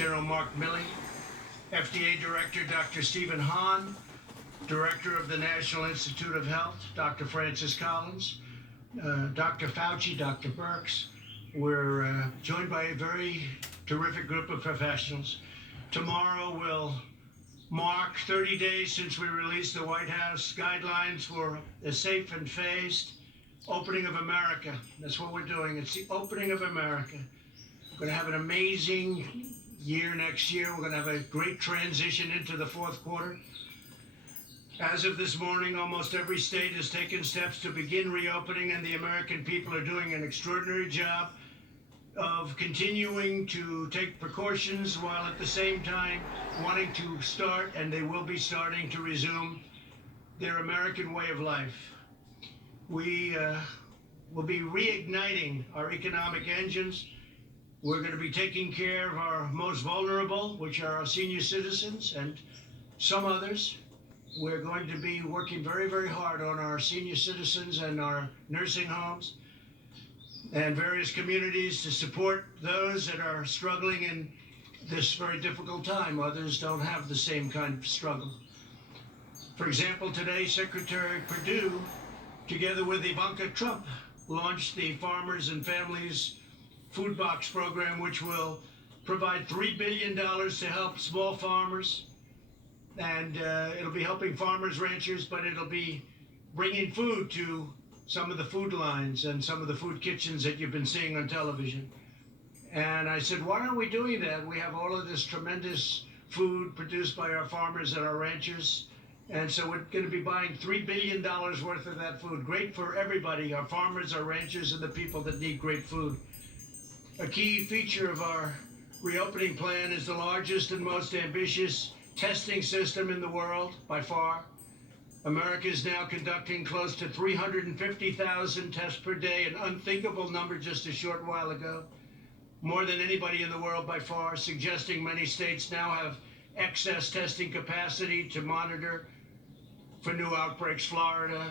General Mark Milley, FDA Director Dr. Stephen Hahn, Director of the National Institute of Health, Dr. Francis Collins, Dr. Fauci, Dr. Birx. We're joined by a very terrific group of professionals. Tomorrow will mark 30 days since we released the White House guidelines for a safe and phased opening of America. That's what we're doing. It's the opening of America. We're going to have an amazing year next year. We're going to have a great transition into the fourth quarter. As of this morning, almost every state has taken steps to begin reopening, and the American people are doing an extraordinary job of continuing to take precautions while at the same time wanting to start, and they will be starting to resume their American way of life. We will be reigniting our economic engines. We're going to be taking care of our most vulnerable, which are our senior citizens and some others. We're going to be working very, very hard on our senior citizens and our nursing homes and various communities to support those that are struggling in this very difficult time. Others don't have the same kind of struggle. For example, today, Secretary Perdue, together with Ivanka Trump, launched the Farmers and Families Food Box Program, which will provide $3 billion to help small farmers. And it'll be helping farmers, ranchers, but it'll be bringing food to some of the food lines and some of the food kitchens that you've been seeing on television. And I said, why aren't we doing that? We have all of this tremendous food produced by our farmers and our ranchers. And so we're going to be buying $3 billion worth of that food. Great for everybody, our farmers, our ranchers, and the people that need great food. A key feature of our reopening plan is the largest and most ambitious testing system in the world, by far. America is now conducting close to 350,000 tests per day, an unthinkable number just a short while ago. More than anybody in the world by far, suggesting many states now have excess testing capacity to monitor for new outbreaks. Florida,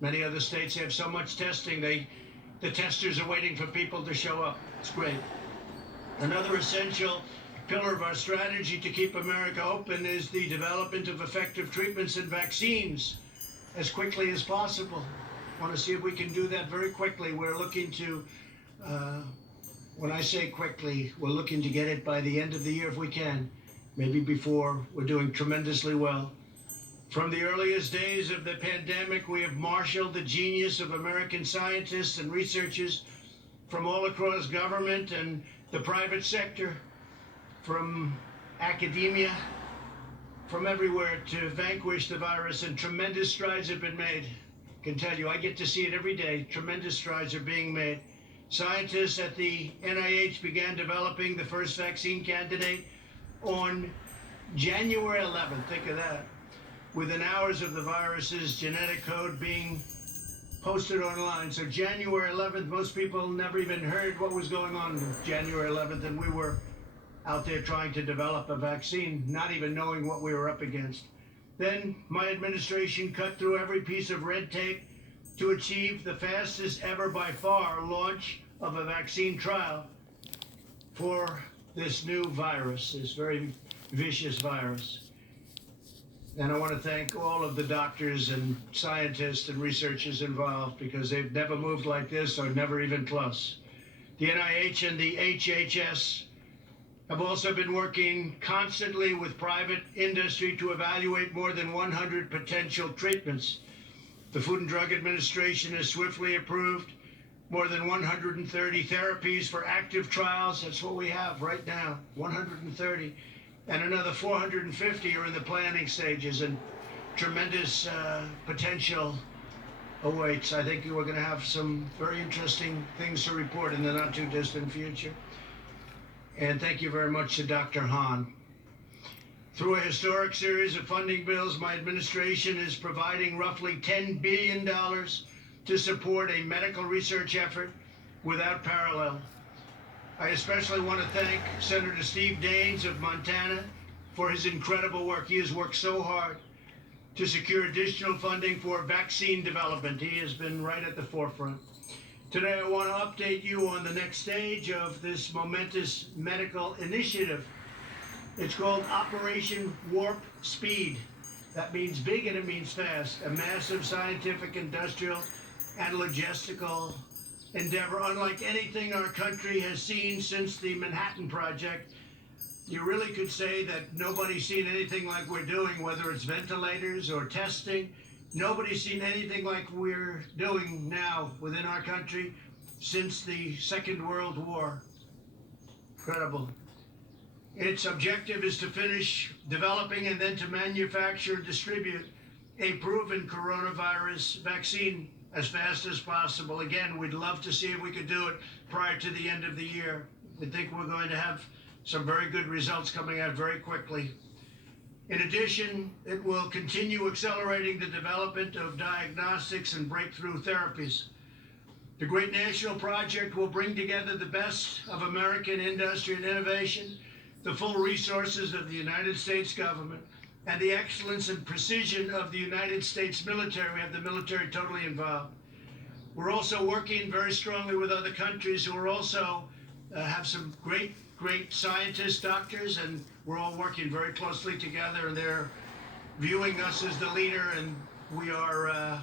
many other states have so much testing, the testers are waiting for people to show up. It's great. Another essential pillar of our strategy to keep America open is the development of effective treatments and vaccines as quickly as possible. I want to see if we can do that very quickly. We're looking to, when I say quickly, we're looking to get it by the end of the year if we can. Maybe before. We're doing tremendously well. From the earliest days of the pandemic, we have marshaled the genius of American scientists and researchers from all across government and the private sector, from academia, from everywhere, to vanquish the virus, and tremendous strides have been made. I can tell you, I get to see it every day. Tremendous strides are being made. Scientists at the NIH began developing the first vaccine candidate on January 11th, think of that, within hours of the virus's genetic code being posted online. So January 11th, most people never even heard what was going on January 11th, and we were out there trying to develop a vaccine, not even knowing what we were up against. Then my administration cut through every piece of red tape to achieve the fastest ever by far launch of a vaccine trial for this new virus, this very vicious virus. And I want to thank all of the doctors and scientists and researchers involved, because they've never moved like this, or never even close. The NIH and the HHS have also been working constantly with private industry to evaluate more than 100 potential treatments. The Food and Drug Administration has swiftly approved more than 130 therapies for active trials. That's what we have right now, 130. And another 450 are in the planning stages, and tremendous potential awaits. I think we're going to have some very interesting things to report in the not too distant future. And thank you very much to Dr. Hahn. Through a historic series of funding bills, my administration is providing roughly $10 billion to support a medical research effort without parallel. I especially want to thank Senator Steve Daines of Montana for his incredible work. He has worked so hard to secure additional funding for vaccine development. He has been right at the forefront. Today, I want to update you on the next stage of this momentous medical initiative It's called Operation Warp Speed. That means big and it means fast. A massive scientific, industrial, and logistical endeavor, unlike anything our country has seen since the Manhattan Project. You really could say that nobody's seen anything like we're doing, whether it's ventilators or testing. Nobody's seen anything like we're doing now within our country since the Second World War. Incredible. Its objective is to finish developing and then to manufacture and distribute a proven coronavirus vaccine as fast as possible. Again, we'd love to see if we could do it prior to the end of the year. We think we're going to have some very good results coming out very quickly. In addition, it will continue accelerating the development of diagnostics and breakthrough therapies. The great national project will bring together the best of American industry and innovation, the full resources of the United States government, and the excellence and precision of the United States military. We have the military totally involved. We're also working very strongly with other countries who are also have some great scientists, doctors, and we're all working very closely together, and they're viewing us as the leader, and we are,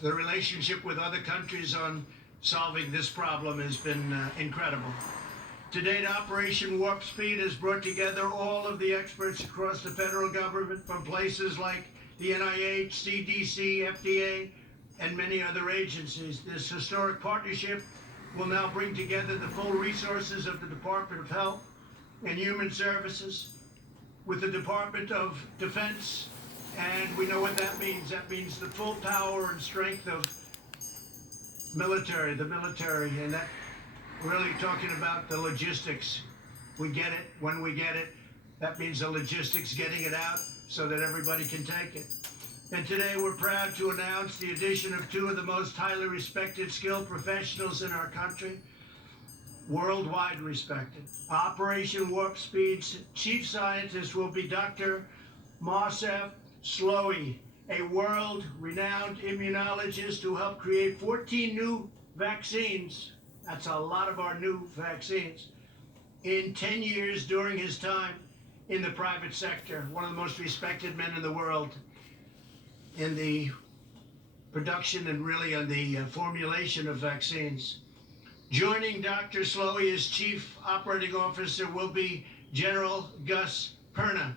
the relationship with other countries on solving this problem has been incredible. To date, Operation Warp Speed has brought together all of the experts across the federal government from places like the NIH, CDC, FDA, and many other agencies. This historic partnership will now bring together the full resources of the Department of Health and Human Services with the Department of Defense, and we know what that means. That means the full power and strength of the military, and that really talking about the logistics. We get it when we get it. That means the logistics, getting it out so that everybody can take it. And today we're proud to announce the addition of two of the most highly respected, skilled professionals in our country, worldwide respected. Operation Warp Speed's chief scientist will be Dr. Moncef Slaoui, a world-renowned immunologist who helped create 14 new vaccines. That's a lot of our new vaccines in 10 years during his time in the private sector, one of the most respected men in the world in the production and really on the formulation of vaccines. Joining Dr. Slaoui as Chief Operating Officer will be General Gustave Perna,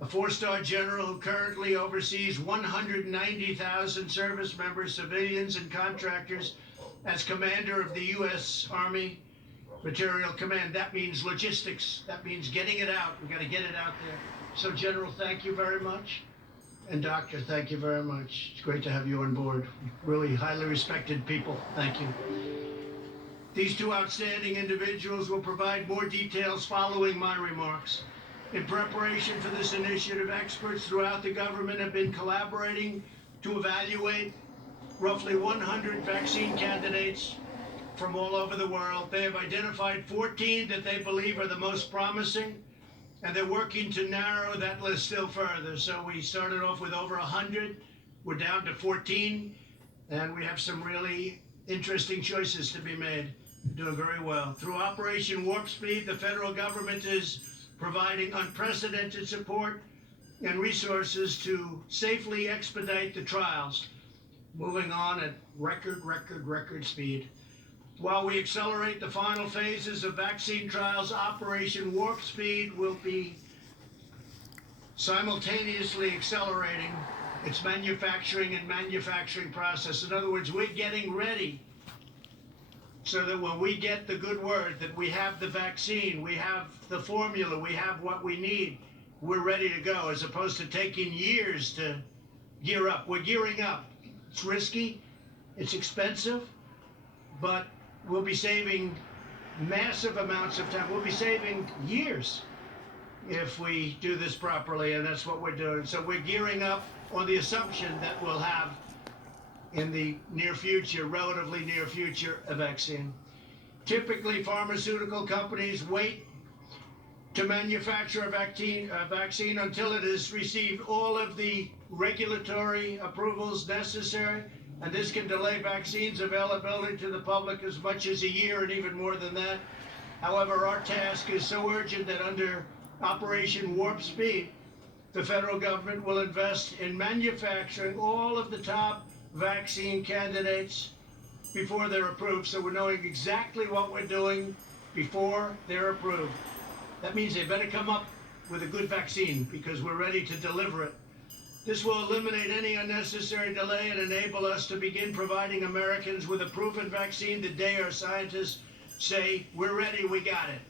a four-star general who currently oversees 190,000 service members, civilians, and contractors as commander of the U.S. Army Material Command. That means logistics. That means getting it out. We got to get it out there. So, General, thank you very much. And Doctor, thank you very much. It's great to have you on board. Really highly respected people. Thank you. These two outstanding individuals will provide more details following my remarks. In preparation for this initiative, experts throughout the government have been collaborating to evaluate roughly 100 vaccine candidates from all over the world. They have identified 14 that they believe are the most promising, and they're working to narrow that list still further. So we started off with over 100. We're down to 14, and we have some really interesting choices to be made. We're doing very well. Through Operation Warp Speed, the federal government is providing unprecedented support and resources to safely expedite the trials, moving on at record speed. While we accelerate the final phases of vaccine trials, Operation Warp Speed will be simultaneously accelerating its manufacturing process. In other words, we're getting ready so that when we get the good word that we have the vaccine, we have the formula, we have what we need, we're ready to go, as opposed to taking years to gear up. We're gearing up. It's risky, it's expensive, but we'll be saving massive amounts of time. We'll be saving years if we do this properly, and that's what we're doing. So we're gearing up on the assumption that we'll have in the near future, relatively near future, a vaccine. Typically, pharmaceutical companies wait to manufacture a vaccine until it has received all of the regulatory approvals necessary, and this can delay vaccines availability to the public as much as a year and even more than that. However, our task is so urgent that under Operation Warp Speed, the federal government will invest in manufacturing all of the top vaccine candidates before they're approved, so we're knowing exactly what we're doing before they're approved. That means they better come up with a good vaccine because we're ready to deliver it. This will eliminate any unnecessary delay and enable us to begin providing Americans with a proven vaccine the day our scientists say, we're ready, we got it.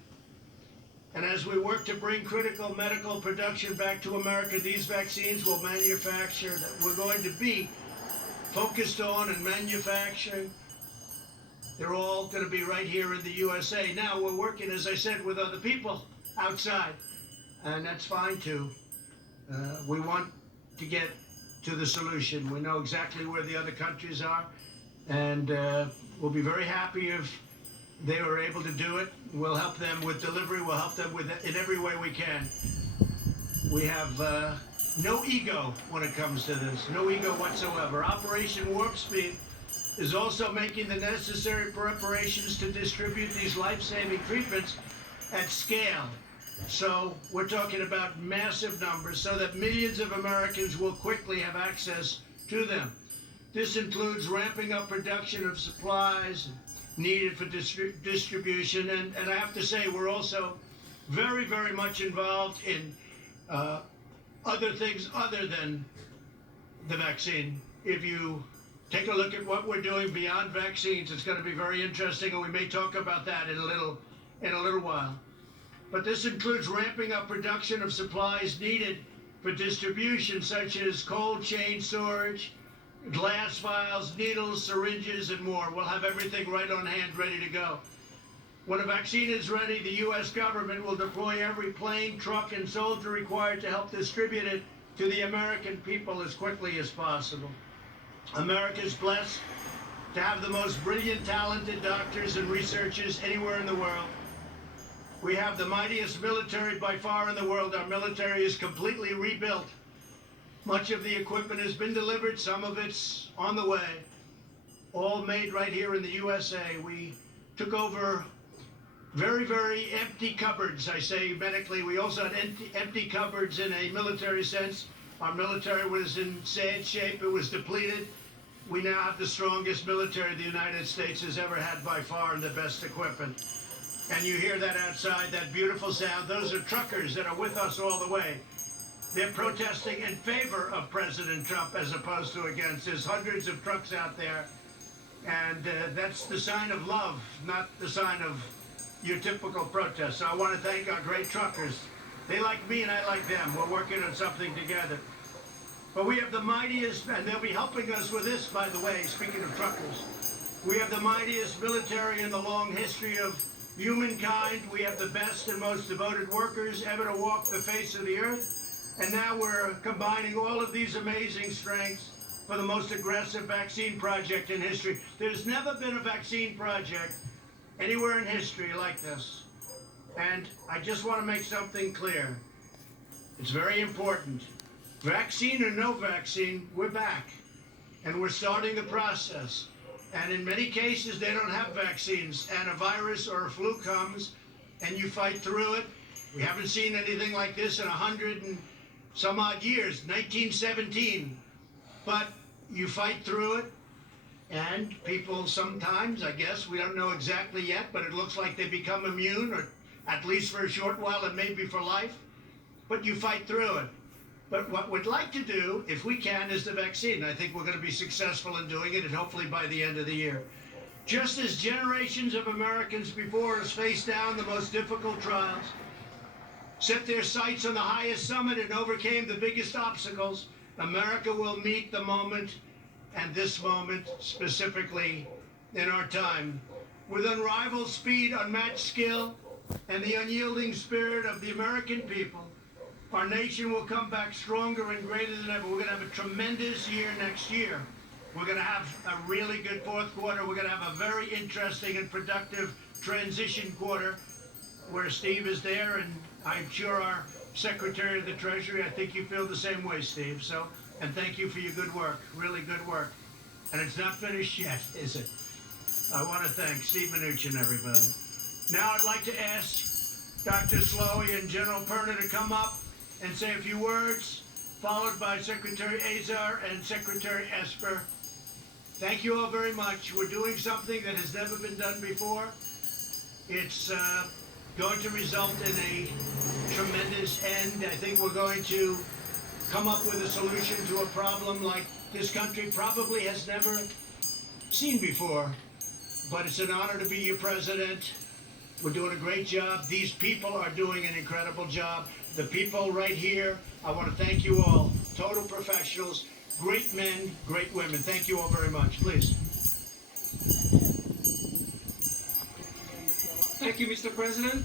And as we work to bring critical medical production back to America, these vaccines will manufacture, that we're going to be focused on and manufacturing. They're all going to be right here in the USA. Now we're working, as I said, with other people outside, and that's fine too. We want to get to the solution. We know exactly where the other countries are, and we'll be very happy if they were able to do it. We'll help them with delivery. We'll help them with in every way we can. We have no ego when it comes to this, no ego whatsoever. Operation Warp Speed is also making the necessary preparations to distribute these life-saving treatments at scale. So we're talking about massive numbers so that millions of Americans will quickly have access to them. This includes ramping up production of supplies needed for distribution. And I have to say, we're also very, very much involved in other things other than the vaccine. If you take a look at what we're doing beyond vaccines, it's going to be very interesting, and we may talk about that in a little while. But this includes ramping up production of supplies needed for distribution, such as cold chain storage, glass vials, needles, syringes, and more. We'll have everything right on hand, ready to go. When a vaccine is ready, the U.S. government will deploy every plane, truck, and soldier required to help distribute it to the American people as quickly as possible. America is blessed to have the most brilliant, talented doctors and researchers anywhere in the world. We have the mightiest military by far in the world. Our military is completely rebuilt. Much of the equipment has been delivered. Some of it's on the way. All made right here in the USA. We took over very, very empty cupboards, I say medically. We also had empty cupboards in a military sense. Our military was in sad shape. It was depleted. We now have the strongest military the United States has ever had by far, and the best equipment. And you hear that outside, that beautiful sound. Those are truckers that are with us all the way. They're protesting in favor of President Trump as opposed to against. There's hundreds of trucks out there, and that's the sign of love, not the sign of your typical protest. So I want to thank our great truckers. They like me and I like them. We're working on something together. But we have the mightiest, and they'll be helping us with this, by the way, speaking of truckers. We have the mightiest military in the long history of humankind. We have the best and most devoted workers ever to walk the face of the earth. And now we're combining all of these amazing strengths for the most aggressive vaccine project in history. There's never been a vaccine project anywhere in history like this. And I just want to make something clear. It's very important. Vaccine or no vaccine, we're back. And we're starting the process. And in many cases, they don't have vaccines. And a virus or a flu comes, and you fight through it. We haven't seen anything like this in 100 and some odd years, 1917. But you fight through it. And people sometimes, I guess, we don't know exactly yet, but it looks like they become immune, or at least for a short while, and maybe for life. But you fight through it. But what we'd like to do, if we can, is the vaccine. I think we're going to be successful in doing it, and hopefully by the end of the year. Just as generations of Americans before us faced down the most difficult trials, set their sights on the highest summit, and overcame the biggest obstacles, America will meet the moment, and this moment specifically in our time, with unrivaled speed, unmatched skill, and the unyielding spirit of the American people. Our nation will come back stronger and greater than ever. We're going to have a tremendous year next year. We're going to have a really good fourth quarter. We're going to have a very interesting and productive transition quarter where Steve is there, and I'm sure our Secretary of the Treasury, I think you feel the same way, Steve. So, and thank you for your good work, really good work. And it's not finished yet, is it? I want to thank Steve Mnuchin, everybody. Now I'd like to ask Dr. Slaoui and General Perna to come up and say a few words, followed by Secretary Azar and Secretary Esper. Thank you all very much. We're doing something that has never been done before. It's going to result in a tremendous end. I think we're going to come up with a solution to a problem like this country probably has never seen before. But it's an honor to be your president. We're doing a great job. These people are doing an incredible job. The people right here, I want to thank you all. Total professionals, great men, great women. Thank you all very much. Please. Thank you, Mr. President.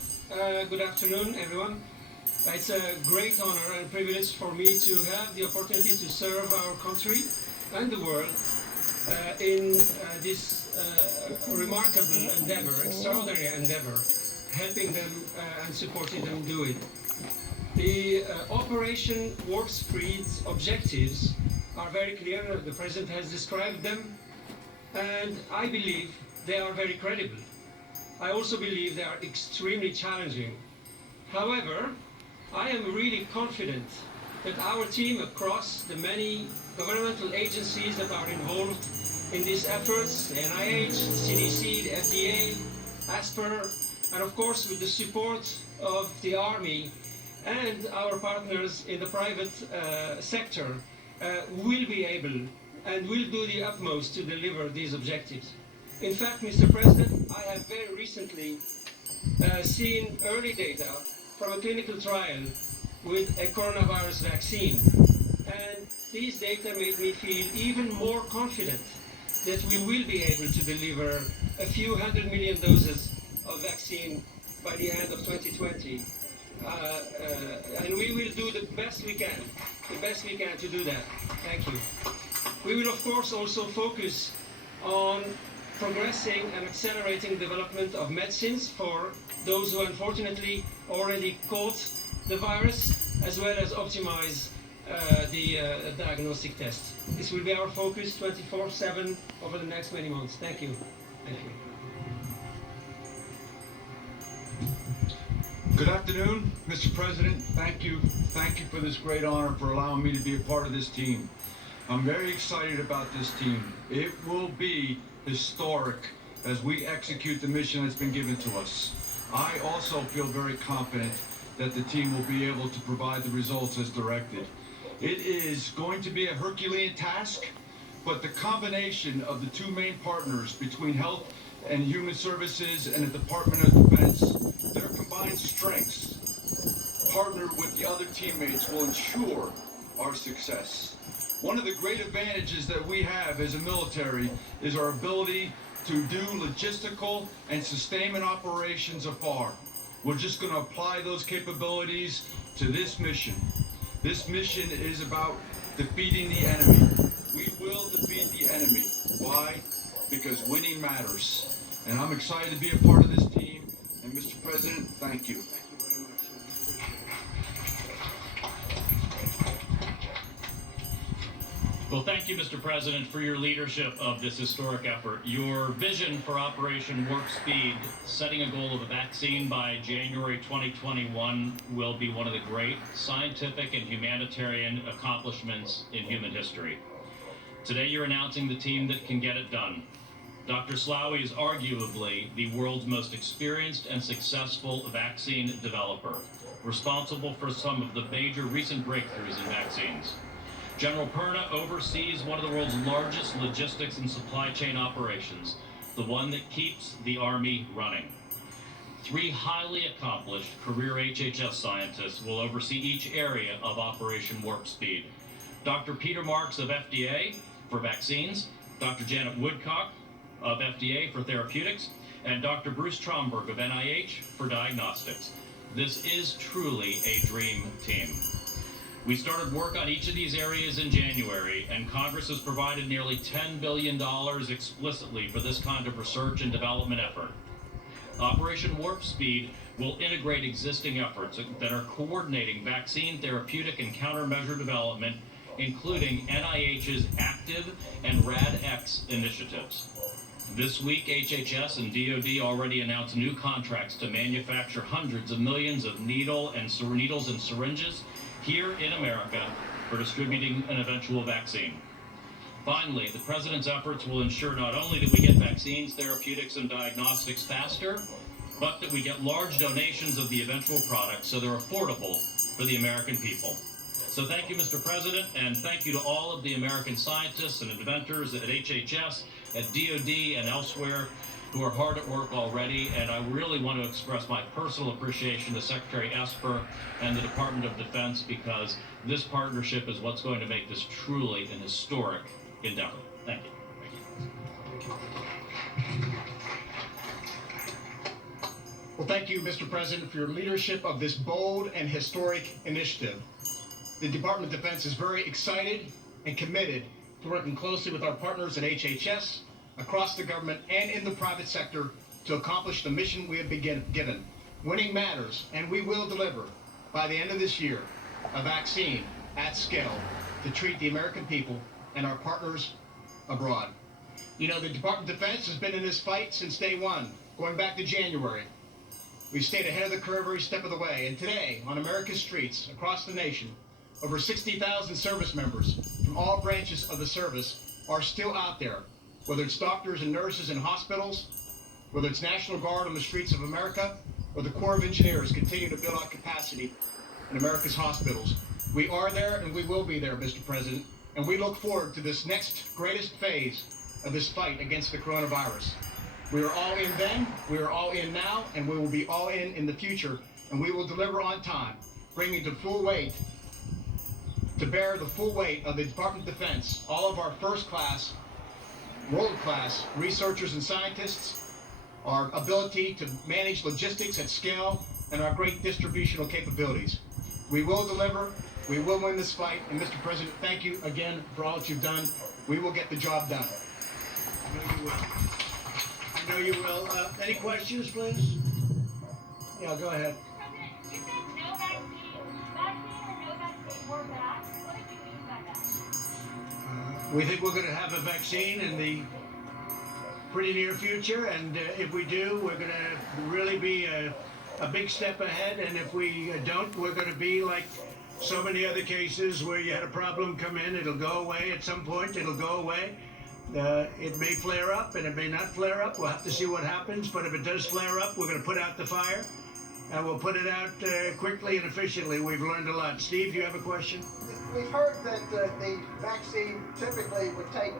Good afternoon, everyone. It's a great honor and privilege for me to have the opportunity to serve our country and the world in this remarkable endeavor, extraordinary endeavor, helping them and supporting them do it. The Operation Warp Speed's objectives are very clear. The President has described them, and I believe they are very credible. I also believe they are extremely challenging. However, I am really confident that our team across the many governmental agencies that are involved in these efforts, the NIH, the CDC, the FDA, ASPR, and of course with the support of the Army and our partners in the private sector, will be able and will do the utmost to deliver these objectives. In fact, Mr. President, I have very recently seen early data from a clinical trial with a coronavirus vaccine. And these data made me feel even more confident that we will be able to deliver a few 100 million doses of vaccine by the end of 2020. And we will do the best we can to do that. Thank you. We will, of course, also focus on progressing and accelerating development of medicines for those who unfortunately already caught the virus, as well as optimize the diagnostic test. This will be our focus 24/7 over the next many months. Thank you. Thank you. Good afternoon, Mr. President. Thank you for this great honor, for allowing me to be a part of this team. I'm very excited about this team. It will be historic as we execute the mission that's been given to us. I also feel very confident that the team will be able to provide the results as directed. It is going to be a Herculean task, but the combination of the two main partners between Health and Human Services and the Department of Defense, their combined strengths, partnered with the other teammates, will ensure our success. One of the great advantages that we have as a military is our ability to do logistical and sustainment operations afar. We're just going to apply those capabilities to this mission. This mission is about defeating the enemy. We will defeat the enemy. Why? Because winning matters. And I'm excited to be a part of this team. And Mr. President, thank you. Well, thank you, Mr. President, for your leadership of this historic effort. Your vision for Operation Warp Speed, setting a goal of a vaccine by January 2021, will be one of the great scientific and humanitarian accomplishments in human history. Today, you're announcing the team that can get it done. Dr. Slaoui is arguably the world's most experienced and successful vaccine developer, responsible for some of the major recent breakthroughs in vaccines. General Perna oversees one of the world's largest logistics and supply chain operations, the one that keeps the Army running. 3 highly accomplished career HHS scientists will oversee each area of Operation Warp Speed. Dr. Peter Marks of FDA for vaccines, Dr. Janet Woodcock of FDA for therapeutics, and Dr. Bruce Tromberg of NIH for diagnostics. This is truly a dream team. We started work on each of these areas in January, and Congress has provided nearly $10 billion explicitly for this kind of research and development effort. Operation Warp Speed will integrate existing efforts that are coordinating vaccine, therapeutic, and countermeasure development, including NIH's ACTIVE and RADx initiatives. This week, HHS and DoD already announced new contracts to manufacture hundreds of millions of needles and syringes here in America for distributing an eventual vaccine. Finally, the President's efforts will ensure not only that we get vaccines, therapeutics, and diagnostics faster, but that we get large donations of the eventual products so they're affordable for the American people. So thank you, Mr. President, and thank you to all of the American scientists and inventors at HHS, at DoD, and elsewhere who are hard at work already. And I really want to express my personal appreciation to Secretary Esper and the Department of Defense, because this partnership is what's going to make this truly an historic endeavor. Thank you. Well, thank you, Mr. President, for your leadership of this bold and historic initiative. The Department of Defense is very excited and committed to working closely with our partners at HHS, across the government, and in the private sector to accomplish the mission we have been given. Winning matters, and we will deliver, by the end of this year, a vaccine at scale to treat the American people and our partners abroad. You know, the Department of Defense has been in this fight since day one, going back to January. We've stayed ahead of the curve every step of the way, and today, on America's streets across the nation, over 60,000 service members from all branches of the service are still out there, whether it's doctors and nurses in hospitals, whether it's National Guard on the streets of America, or the Corps of Engineers continue to build out capacity in America's hospitals. We are there and we will be there, Mr. President, and we look forward to this next greatest phase of this fight against the coronavirus. We are all in then, we are all in now, and we will be all in the future, and we will deliver on time, bringing to bear the full weight of the Department of Defense, all of our first-class, world-class researchers and scientists, our ability to manage logistics at scale, and our great distributional capabilities. We will deliver, we will win this fight, and Mr. President, thank you again for all that you've done. We will get the job done. I know you will. I know you will. Any questions, please? Yeah, go ahead. President, you said no vaccine or no vaccine or bad. What did you mean by that? We think we're going to have a vaccine in the pretty near future, and if we do, we're going to really be a big step ahead, and if we don't, we're going to be like so many other cases where you had a problem come in, it'll go away at some point, it'll go away. It may flare up and it may not flare up. We'll have to see what happens, but if it does flare up, we're going to put out the fire, and we'll put it out quickly and efficiently. We've learned a lot. Steve, do you have a question? We've heard that the vaccine typically would take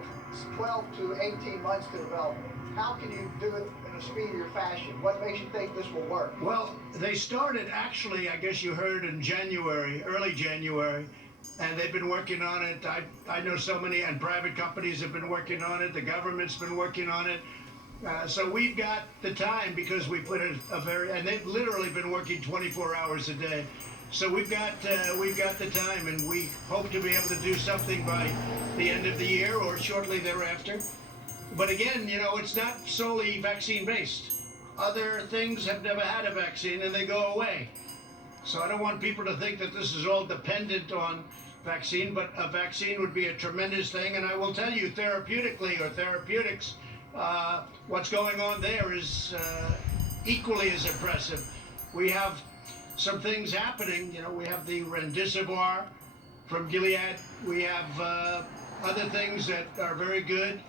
12 to 18 months to develop. How can you do it in a speedier fashion? What makes you think this will work? Well, they started actually, I guess you heard, in January, early January, and they've been working on it. I know so many, and private companies have been working on it. The government's been working on it. So we've got the time because we put and they've literally been working 24 hours a day. So we've got the time, and we hope to be able to do something by the end of the year or shortly thereafter. But again, you know, it's not solely vaccine-based. Other things have never had a vaccine, and they go away. So I don't want people to think that this is all dependent on vaccine, but a vaccine would be a tremendous thing. And I will tell you, therapeutically or therapeutics, what's going on there is equally as impressive. We have some things happening. You know, we have the remdesivir from Gilead. We have other things that are very good.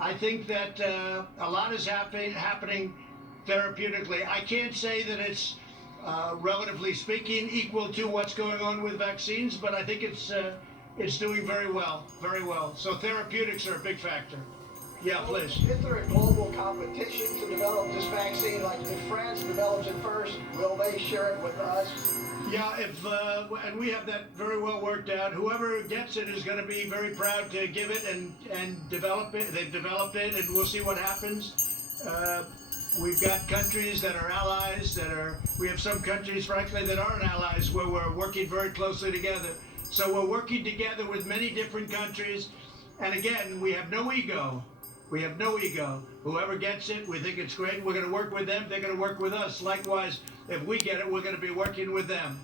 I think that a lot is happening therapeutically. I can't say that it's relatively speaking equal to what's going on with vaccines, but I think it's doing very well, very well. So therapeutics are a big factor. Yeah, please. Is there a global competition to develop this vaccine? Like if France develops it first, will they share it with us? Yeah, and we have that very well worked out. Whoever gets it is going to be very proud to give it and develop it. They've developed it, and we'll see what happens. We've got countries that are allies we have some countries, frankly, that aren't allies, where we're working very closely together. So we're working together with many different countries. And again, we have no ego. We have no ego. Whoever gets it, we think it's great. We're going to work with them. They're going to work with us. Likewise, if we get it, we're going to be working with them.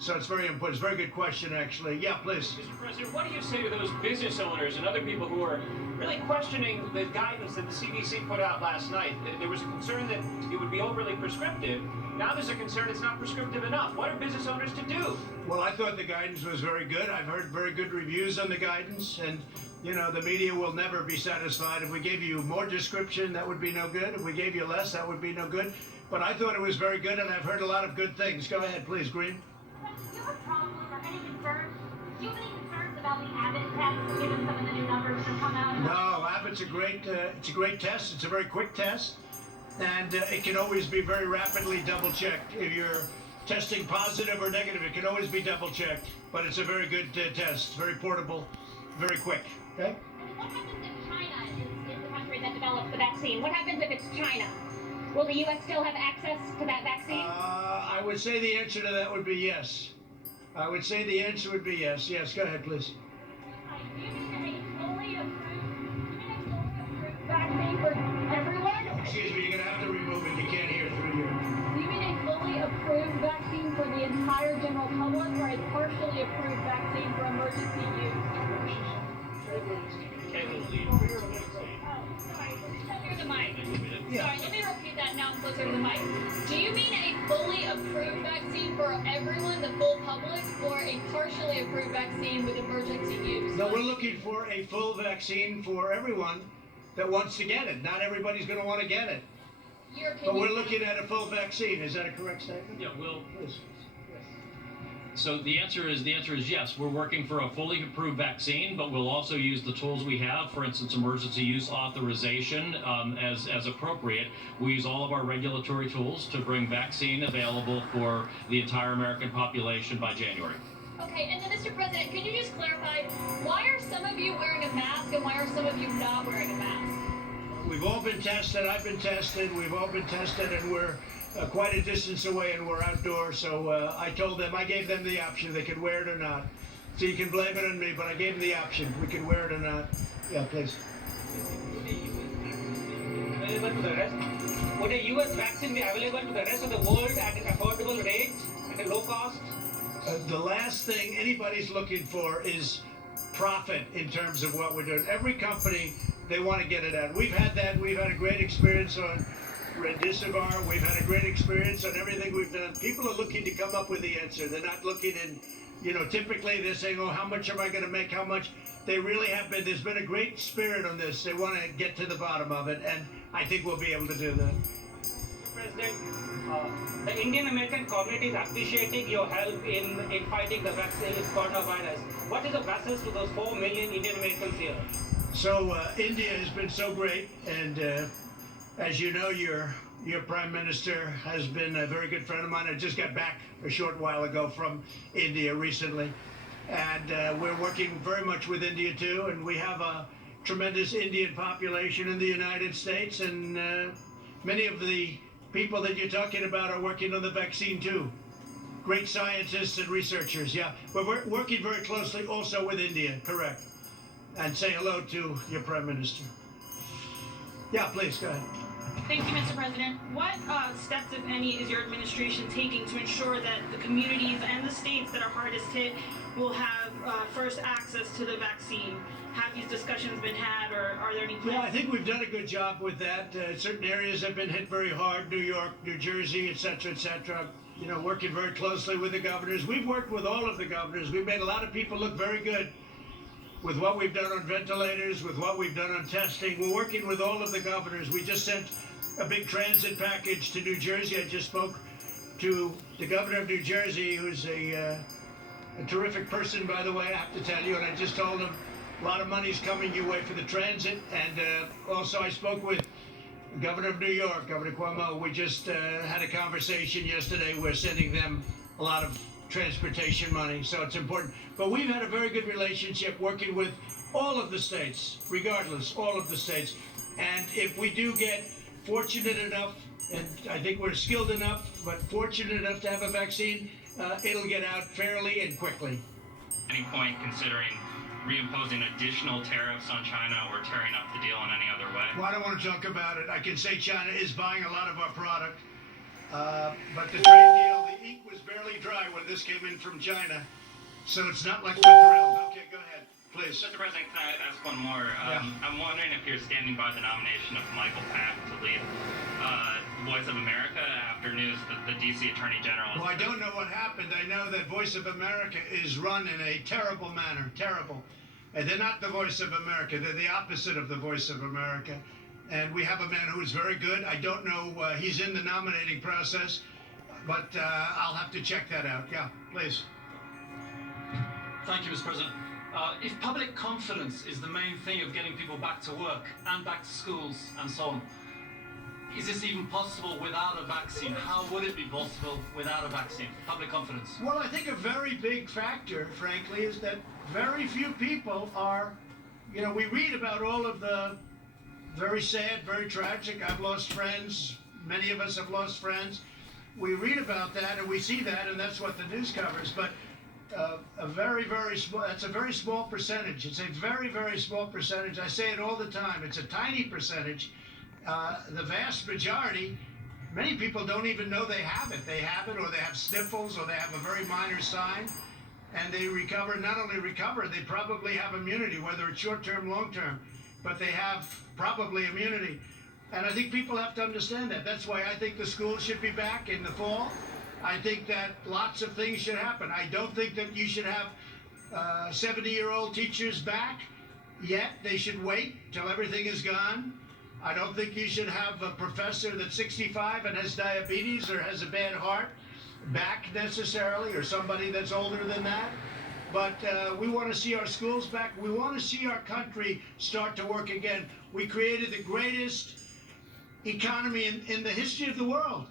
So it's very important. It's a very good question, actually. Yeah, please. Mr. President, what do you say to those business owners and other people who are really questioning the guidance that the CDC put out last night? There was a concern that it would be overly prescriptive. Now there's a concern it's not prescriptive enough. What are business owners to do? Well, I thought the guidance was very good. I've heard very good reviews on the guidance, and you know, the media will never be satisfied. If we gave you more description, that would be no good. If we gave you less, that would be no good. But I thought it was very good, and I've heard a lot of good things. Go ahead, please, Green. Do you have a problem or any concerns? Do you have any concerns about the Abbott test, given some of the new numbers that come out? No, Abbott's it's a great test. It's a very quick test, and it can always be very rapidly double-checked. If you're testing positive or negative, it can always be double-checked. But it's a very good test, very portable, very quick. Okay? And what happens if China is the country that develops the vaccine? What happens if it's China? Will the U.S. still have access to that vaccine? I would say the answer to that would be yes. I would say the answer would be yes. Yes, go ahead, please. Do you mean a fully approved vaccine for everyone? Excuse me, you're going to have to remove it. You can't hear through you. Do you mean a fully approved vaccine for the entire general public or a partially approved vaccine for emergency use? Near the mic. Yeah. Sorry, let me repeat that now closer to the mic. Do you mean a fully approved vaccine for everyone, the full public, or a partially approved vaccine with emergency use? No, we're looking for a full vaccine for everyone that wants to get it. Not everybody's going to want to get it. Your But opinion? we're looking at a full vaccine. Is that a correct statement? Yeah, we'll. Please. So the answer is yes. We're working for a fully approved vaccine, but we'll also use the tools we have, for instance, emergency use authorization, as appropriate. We use all of our regulatory tools to bring vaccine available for the entire American population by January. Okay, and then Mr. President, can you just clarify, why are some of you wearing a mask and why are some of you not wearing a mask? We've all been tested. I've been tested. We've all been tested, and we're quite a distance away, and we're outdoors. So I gave them the option. They could wear it or not. So you can blame it on me, but I gave them the option. We can wear it or not. Yeah, please. Available to the rest? Would a U.S. vaccine be available to the rest of the world at an affordable rate, at a low cost? The last thing anybody's looking for is profit in terms of what we're doing. Every company, they want to get it out. We've had that. We've had a great experience on Remdesivir. We've had a great experience on everything we've done. People are looking to come up with the answer. They're not looking in, typically they're saying, oh, how much am I going to make? How much? They really have been. There's been a great spirit on this. They want to get to the bottom of it, and I think we'll be able to do that. President, the Indian American community is appreciating your help in fighting the vaccine coronavirus. What is the message to those 4 million Indian Americans here? So India has been so great, and as you know, your prime minister has been a very good friend of mine. I just got back a short while ago from India recently, and we're working very much with India too. And we have a tremendous Indian population in the United States, and many of the people that you're talking about are working on the vaccine too. Great scientists and researchers. Yeah, but we're working very closely also with India. Correct. And say hello to your prime minister. Yeah, please go ahead. Thank you, Mr. President. What steps, if any, is your administration taking to ensure that the communities and the states that are hardest hit will have first access to the vaccine? Have these discussions been had, or are there any plans? Yeah, I think we've done a good job with that. Certain areas have been hit very hard, New York, New Jersey, et cetera, et cetera. Working very closely with the governors. We've worked with all of the governors. We've made a lot of people look very good with what we've done on ventilators, with what we've done on testing. We're working with all of the governors. We just sent a big transit package to New Jersey. I just spoke to the governor of New Jersey, who's a terrific person, by the way, I have to tell you, and I just told him a lot of money's coming your way for the transit. And also I spoke with the governor of New York, Governor Cuomo. We just had a conversation yesterday. We're sending them a lot of transportation money, so it's important. But we've had a very good relationship working with all of the states, regardless, all of the states. And if we do get fortunate enough, and I think we're skilled enough, but fortunate enough to have a vaccine, it'll get out fairly and quickly. At any point considering reimposing additional tariffs on China or tearing up the deal in any other way? Well, I don't want to talk about it. I can say China is buying a lot of our product, but the trade deal, ink was barely dry when this came in from China, so it's not like we're thrilled. Okay, go ahead, please. Mr. President, can I ask one more? I'm wondering if you're standing by the nomination of Michael Pack to lead Voice of America after news that the D.C. Attorney General... Well, I don't know what happened. I know that Voice of America is run in a terrible manner, terrible. And they're not the Voice of America. They're the opposite of the Voice of America. And we have a man who is very good. I don't know, he's in the nominating process, but I'll have to check that out. Yeah, please. Thank you, Mr. President. If public confidence is the main thing of getting people back to work and back to schools and so on, is this even possible without a vaccine? How would it be possible without a vaccine? Public confidence. Well, I think a very big factor, frankly, is that very few people are, you know, we read about all of the very sad, very tragic. I've lost friends. Many of us have lost friends. We read about that and we see that, and that's what the news covers. But a very, very small, that's a very small percentage. It's a very, very small percentage. I say it all the time. It's a tiny percentage. The vast majority, many people don't even know they have it. They have it, or they have sniffles, or they have a very minor sign, and they recover. Not only recover, they probably have immunity, whether it's short-term, long-term, but they have probably immunity. And I think people have to understand that. That's why I think the schools should be back in the fall. I think that lots of things should happen. I don't think that you should have 70-year-old teachers back yet. They should wait till everything is gone. I don't think you should have a professor that's 65 and has diabetes or has a bad heart back necessarily, or somebody that's older than that. But we want to see our schools back. We want to see our country start to work again. We created the greatest economy in the history of the world.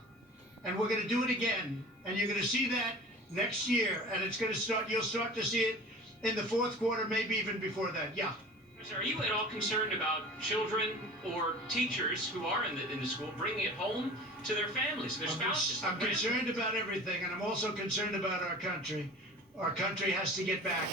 And we're going to do it again. And you're going to see that next year. And it's going to start, you'll start to see it in the fourth quarter, maybe even before that. Yeah. Are you at all concerned about children or teachers who are in the school bringing it home to their families, their spouses? I'm concerned about everything, and I'm also concerned about our country. Our country has to get back.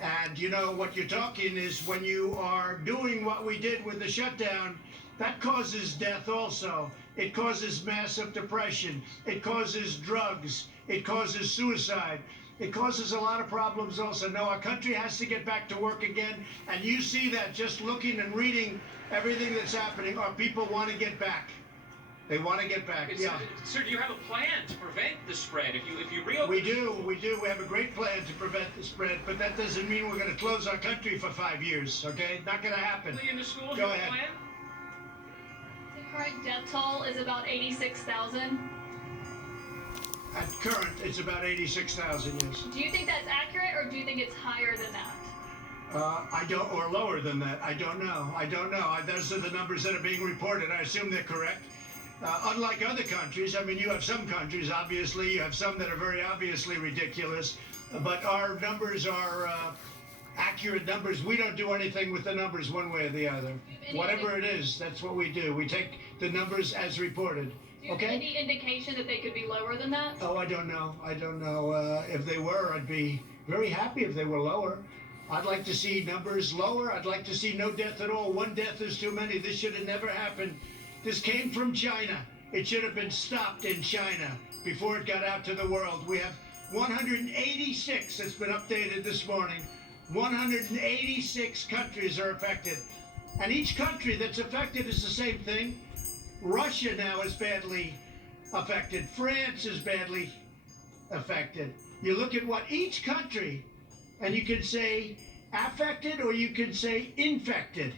And you know, what you're talking is when you are doing what we did with the shutdown, that causes death also. It causes massive depression. It causes drugs. It causes suicide. It causes a lot of problems also. No, our country has to get back to work again. And you see that just looking and reading everything that's happening. Our people want to get back. They want to get back. Yeah. Sir, do you have a plan to prevent the spread? If you reopen... We do. We have a great plan to prevent the spread, but that doesn't mean we're going to close our country for 5 years, okay? Not going to happen. In the schools, go ahead. Plan? The current death toll is about 86,000. At current, it's about 86,000, yes. Do you think that's accurate, or do you think it's higher than that? I don't, or lower than that. I don't know. Those are the numbers that are being reported. I assume they're correct. Unlike other countries, I mean, you have some countries, obviously, you have some that are very obviously ridiculous, but our numbers are accurate numbers. We don't do anything with the numbers one way or the other. Whatever it is, that's what we do. We take the numbers as reported. Do you have any indication that they could be lower than that? Oh, I don't know. If they were, I'd be very happy if they were lower. I'd like to see numbers lower. I'd like to see no death at all. One death is too many. This should have never happened. This came from China. It should have been stopped in China before it got out to the world. We have 186, it's been updated this morning. 186 countries are affected. And each country that's affected is the same thing. Russia now is badly affected. France is badly affected. You look at what each country, and you can say affected or you can say infected.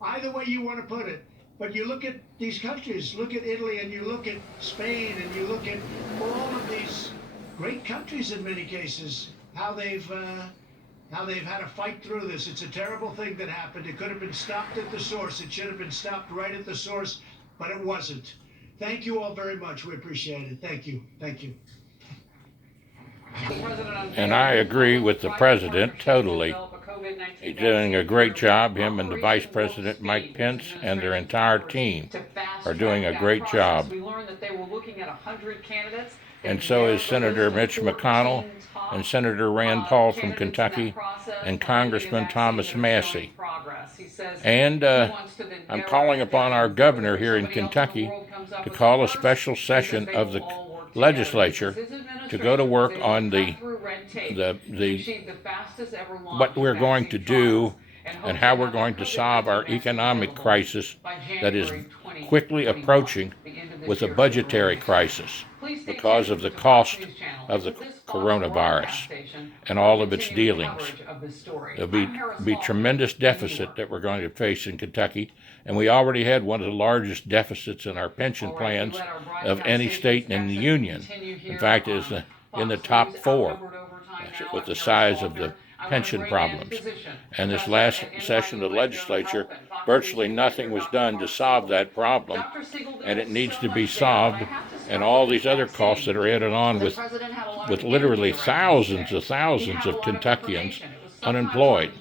Either way you want to put it. But you look at these countries, look at Italy, and you look at Spain, and you look at all of these great countries in many cases, how they've had to fight through this. It's a terrible thing that happened. It could have been stopped at the source. It should have been stopped right at the source, but it wasn't. Thank you all very much. We appreciate it. Thank you. Thank you. And I agree with the president totally. He's doing a great job. Him and the Vice President Mike Pence and their entire team are doing a great job. And so is Senator Mitch McConnell and Senator Rand Paul from Kentucky and Congressman Thomas Massey. And I'm calling upon our governor here in Kentucky to call a special session of the legislature to go to work on what we're going to do and how we're going to solve our economic crisis that is quickly approaching with a budgetary crisis because of the cost of the coronavirus and all of its dealings. There'll be tremendous deficit that we're going to face in Kentucky, and we already had one of the largest deficits in our pension plans of any state in the union. In fact, it is in the top 4 with the size of the pension problems. And this last session of the legislature, virtually nothing was done to solve that problem, and it needs to be solved. And all these other costs that are added on with literally thousands of Kentuckians unemployed.